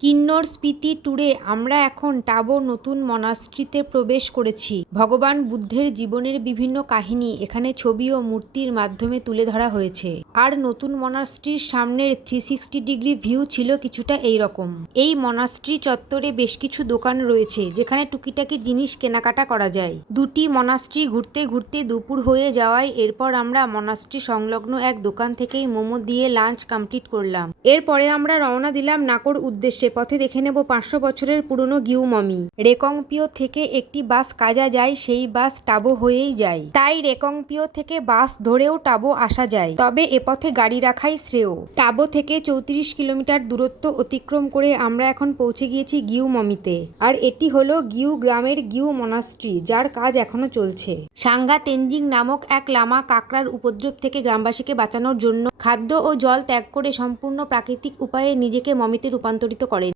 কিন্নর স্পিতি ট্যুরে আমরা এখন টাবো নতুন মনাস্ট্রিতে প্রবেশ করেছি। ভগবান বুদ্ধের জীবনের বিভিন্ন কাহিনী এখানে ছবি ও মূর্তির মাধ্যমে তুলে ধরা হয়েছে। আর নতুন মনাস্ট্রির সামনের থ্রি সিক্সটি ডিগ্রি ভিউ ছিল কিছুটা এই রকম এই মনাস্ট্রি চত্বরে বেশ কিছু দোকান রয়েছে, যেখানে টুকিটাকি জিনিস কেনাকাটা করা যায়। দুটি মনাস্ট্রি ঘুরতে ঘুরতে দুপুর হয়ে যাওয়ায় এরপর আমরা মনাস্ট্রি সংলগ্ন এক দোকান থেকেই মোমো দিয়ে লাঞ্চ কমপ্লিট করলাম। এরপরে আমরা রওনা দিলাম নাকর উদ্দেশ্যে। পথে দেখে নেব পাঁচশো বছরের পুরনো গিউ মমি রেকংপিও থেকে একটি বাস কাজা যায়, সেই বাস টাবো হয়েই যায়। তাই রেকংপিও থেকে বাস ধরেও টাবো আসা যায়। তবে এ পথে গাড়ি রাখাই শ্রেয়। টাবো থেকে চৌত্রিশ কিলোমিটার দূরত্ব অতিক্রম করে আমরা এখন পৌঁছে গিয়েছি গিউ মমিতে আর এটি হলো গিউ গ্রামের গিউ মনাস্ট্রি, যার কাজ এখনও চলছে। সাঙ্গা তেনজিং নামক এক লামা কাকড়ার উপদ্রব থেকে গ্রামবাসীকে বাঁচানোর জন্য খাদ্য ও জল ত্যাগ করে সম্পূর্ণ প্রাকৃতিক উপায়ে নিজেকে মমিতে রূপান্তরিত